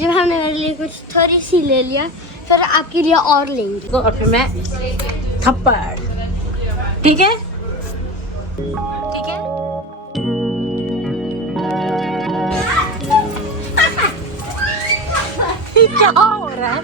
जब हमने मेरे लिए कुछ थोड़ी सी ले लिया फिर आपके लिए और लेंगे और फिर मैं थप्पड़। ठीक है ठीक है। क्या हो रहा है?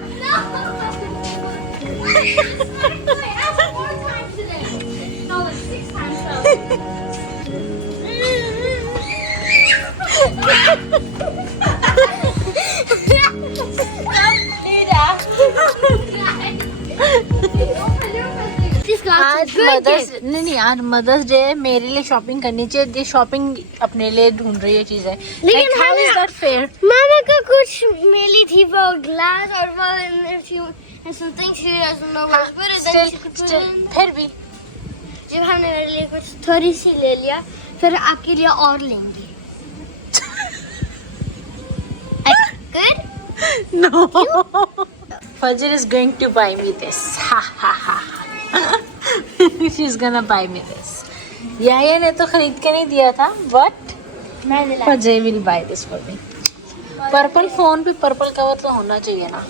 आज मदर्स डे है, मेरे लिए शॉपिंग करनी चाहिए। शॉपिंग अपने लिए ढूंढ रही है चीजें। लेकिन हाउ इज दैट फेयर? मामा का कुछ मिली थी वो ग्लास और वो and some things she doesn't know what's good and then she could put it in. फिर भी जब हमने मेरे लिए कुछ थोड़ी सी ले लिया फिर आपके लिए और लेंगे। Good? no. Fajr is going to buy me this. Ha ha ha. She's gonna buy me this. याया ने तो खरीद के नहीं दिया था, but Fajr will buy this for me. Purple phone पे पर्पल कवर तो होना चाहिए ना।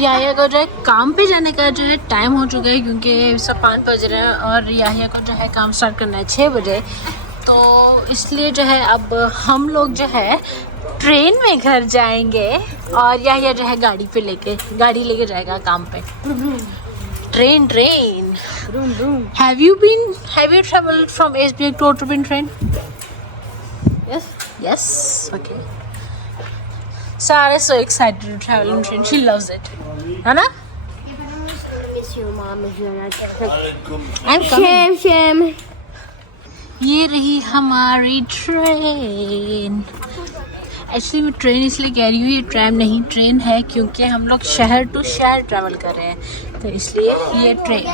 याया को जो है काम पे जाने का जो है टाइम हो चुका है क्योंकि सब 5 बज रहे हैं और याया को जो है काम स्टार्ट करना है 6 बजे। तो इसलिए जो है अब हम लोग जो है ट्रेन में घर जाएंगे और याया जो है गाड़ी लेके जाएगा काम पे। Train Have you traveled from SBX to Otterburn train? Yes. Okay. Sarah is so excited to travel in train. She loves it. Hana? Miss your mom if you're not I'm coming. Sham. ये रही हमारी train. Actually मैं train इसलिए कह रही हूँ, ये tram नहीं ट्रेन है क्योंकि हम लोग शहर टू शहर ट्रैवल कर रहे हैं तो इसलिए ये ट्रेन।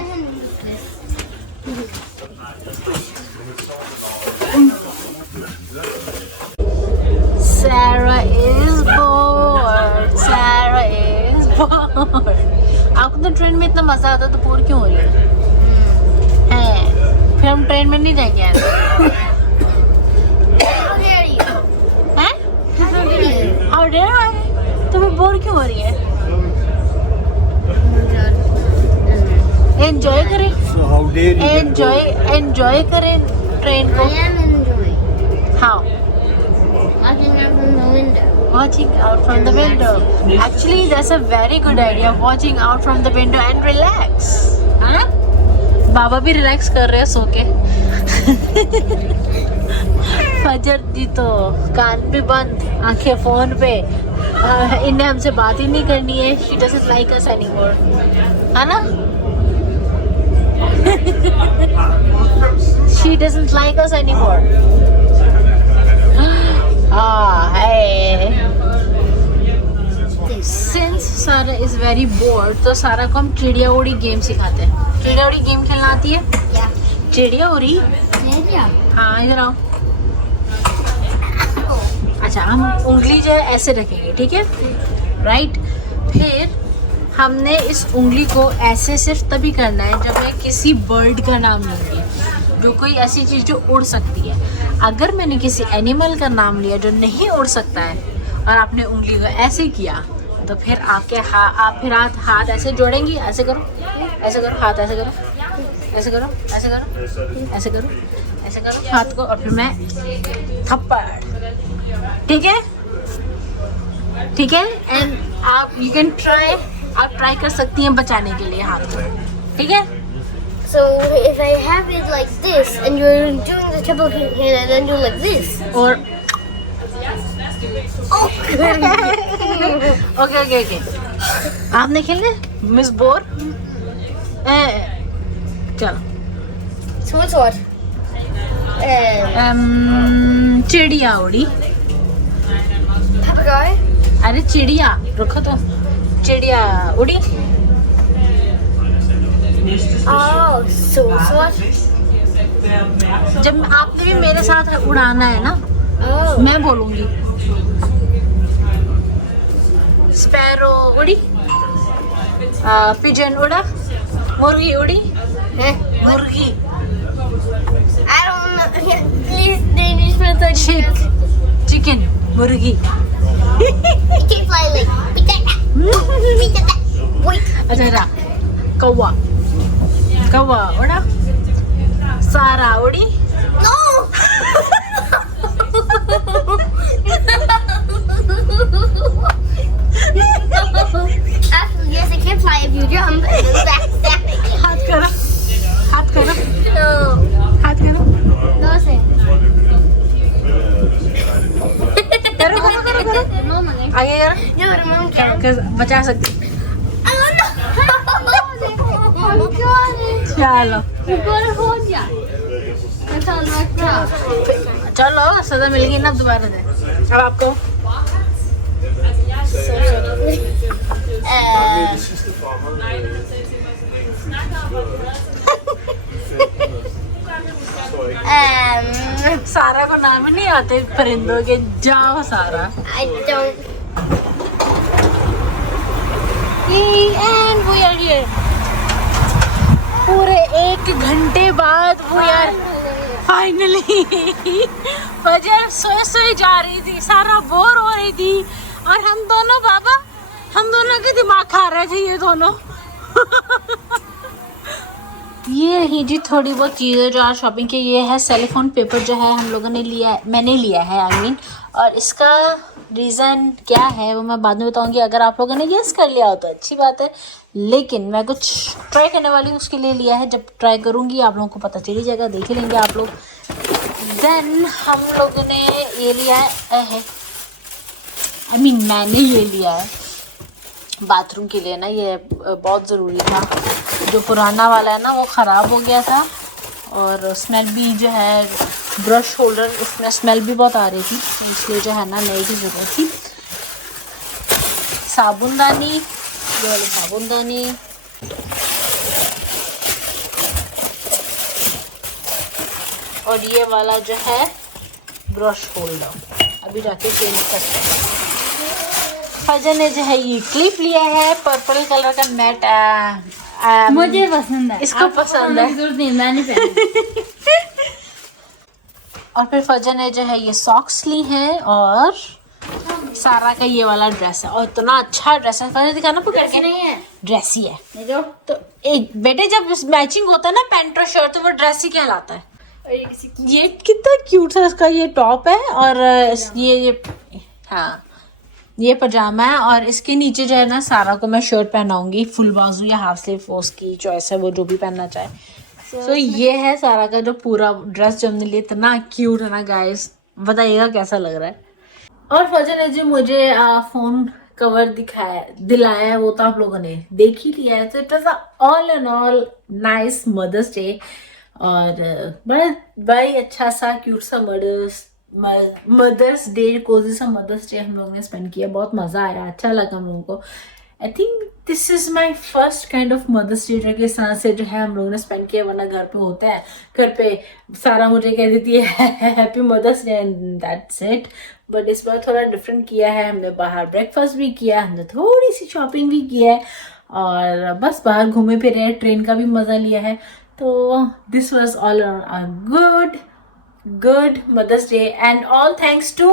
Sarah is bored. आपको तो ट्रेन में इतना मजा आता तो बोर क्यों हो रही है? फिर हम ट्रेन में नहीं जाएंगे यार। How dare I? तुम्हें बोर क्यों हो रही है? एंजॉय करें। एंजॉय करें ट्रेन को। I am enjoying. How? Watching out from the window. Watching out from the window. Actually, that's a very good idea. Watching out from the window and relax. हाँ? बाबा भी relax कर रहे हैं सो के। फजर दी तो कान पे बंद, आंखें फोन पे। इन्हें हमसे बात ही नहीं करनी है। She doesn't like us anymore. है ना? She doesn't like us anymore. Hey. Since Sarah is very bored, तो सारा को हम चिड़िया उड़ी गेम सिखाते हैं। चिड़िया उड़ी गेम खेलना आती है? Yeah. चिड़िया उड़ी? Yeah. हाँ इधर आओ। अच्छा हम उंगली जो है ऐसे रखेंगे, ठीक है? राइट। फिर हमने इस उंगली को ऐसे सिर्फ तभी करना है जब मैं किसी बर्ड का नाम लूँगी, जो कोई ऐसी चीज़ जो उड़ सकती है। अगर मैंने किसी एनिमल का नाम लिया जो नहीं उड़ सकता है और आपने उंगली को ऐसे किया तो फिर आपके आप फिर हाथ ऐसे जोड़ेंगी। ऐसे करो, ऐसे करो, हाथ ऐसे करो, ऐसे करो, ऐसे करो, ऐसे करो, ऐसे करो हाथ को और फिर मैं थप्पड़। ठीक है? ठीक है? एंड आप आप ट्राई कर सकती हैं बचाने के लिए हाथ को। ठीक है? So if I have it like this and you're doing the triple hand and then do like this. और Oh. ओके आपने खेलना मिस बोर। चलो So what's what? चिड़िया उड़ी। Papagayo. अरे चिड़िया रुको तो। चिड़िया उड़ी। Oh, so what? जब आपने भी मेरे साथ उड़ाना है ना, Oh. मैं बोलूंगी। स्पैरो उड़ी। पिजन उड़ा। मुर्गी उड़ी। Huh? मुर्गी। I don't know. Please, Danish method. Chicken मुर्गी। अच्छा रा कौवा कौवा उड़ा सारा उड़ी Actually, yes, I can fly if you jump. हाथ करो हाथ करो No. हाथ करो No, say. करो करो करो करो Mama, आगे करो you would remember. बचा सकती Oh no! I'm trying. चलो You gotta hold ya. That's all right now. चलो सजा मिल गई ना अब दोबारा दे अब आपको सारा को नाम ही नहीं आते परिंदों के जाओ सारा I don't. And we are here पूरे 1 घंटे बाद वी आर फाइनली फजर सोए सोए जा रही थी सारा बोर हो रही थी और हम दोनों बाबा हम दोनों के दिमाग खा रहे थे ये दोनों ये रही जी थोड़ी बहुत चीज़ें जो आज शॉपिंग की ये है सेलिफोन पेपर जो है हम लोगों ने लिया है मैंने लिया है आई मीन और इसका रीज़न क्या है वो मैं बाद में बताऊंगी अगर आप लोगों ने गेस कर लिया हो तो अच्छी बात है लेकिन मैं कुछ ट्राई करने वाली हूँ उसके लिए लिया है जब ट्राई करूँगी आप लोगों को पता चली जाएगा देख ही लेंगे आप लोग देन हम लोगों ने ये लिया है आई मीन मैंने ये लिया है बाथरूम के लिए ना ये बहुत ज़रूरी था जो पुराना वाला है ना वो ख़राब हो गया था और स्मेल भी जो है ब्रश होल्डर उसमें स्मेल भी बहुत आ रही थी इसलिए जो है ना नई की ज़रूरत थी साबुनदानी ये वाली साबुनदानी और ये वाला जो है ब्रश होल्डर अभी जाके चेंज करते हैं फजर ने जो है ये क्लिप लिया है पर्पल कलर का मैट मुझे पसंद है इसको पसंद है जरूरत नहीं मैंने पहना और फिर फजर ने जो है ये सॉक्स ली हैं और सारा का ये वाला ड्रेस है और इतना अच्छा ड्रेस है फजर दिखाना पकड़ के नहीं है ड्रेस ही है जो तो एक बेटे जब मैचिंग होता है ना पैंट और शर्ट तो वो ड्रेस ही कहलाता है ये कितना क्यूट सा इसका ये टॉप है और ये हाँ ये पजामा है और इसके नीचे जो है ना सारा को मैं शर्ट पहनाऊंगी फुल बाजू या हाफ स्लीव वो उसकी चॉइस है वो जो भी पहनना चाहे सो ये है सारा का जो पूरा ड्रेस जो हमने लिया इतना क्यूट है ना गाइस बताइएगा कैसा लग रहा है और फजर ने जो मुझे फोन कवर दिलाया है वो तो आप लोगों ने देख ही लिया है तो it was all and all nice Mother's Day और बड़ा ही अच्छा सा क्यूट सा मदर्स डे कोजी सा मदर्स डे हम लोगों ने स्पेंड किया बहुत मज़ा आया अच्छा लगा हम लोगों को I think this is my first kind of Mother's Day जो कि इस तरह से जो है हम लोगों ने स्पेंड किया वरना घर पे होता है घर पे सारा मुझे कह देती है happy Mother's Day and that's it but इस बार थोड़ा डिफरेंट किया है हमने बाहर ब्रेकफास्ट भी किया हमने थोड़ी सी शॉपिंग भी किया है और बस बाहर घूमे फिरे ट्रेन का भी मज़ा लिया है तो this was all good Mother's Day and all thanks to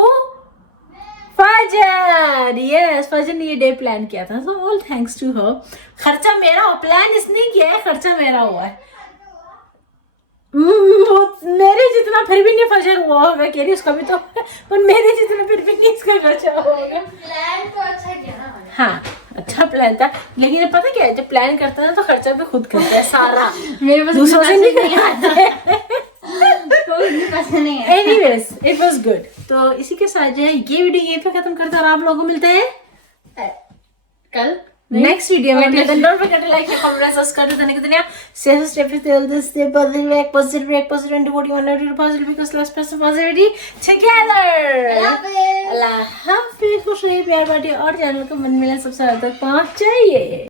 Fajar yes Fajar ने ये डे प्लान किया था so all thanks to her खर्चा मेरा हो प्लान इसने किया है खर्चा मेरा हुआ है मेरे जितना फिर भी नहीं फजर हुआ होगा कह रही उसका भी तो पर मेरे जितना फिर भी नहीं इसका खर्चा होगा प्लान तो अच्छा किया ना हाँ अच्छा प्लान था लेकिन पता क्या है जब प्लान करता है ना तो खर्चा भी खुद करता है सारा मेरे पास दूसरों से नहीं आता नहीं है एनीवेज इट वाज गुड तो इसी के साथ जो है ये वीडियो यहीं पे खत्म करते हैं और आप लोगों को मिलते हैं कल नेक्स्ट वीडियो में don't forget to like comment subscribe to the dunia safe step till this stay positive and do what you want to do positive because let's press positivity together Allah हाफिज़ खुश रहिए प्यार बांटिए और channel को मन मिलन सबसे ज़्यादा तक पहुंचाइए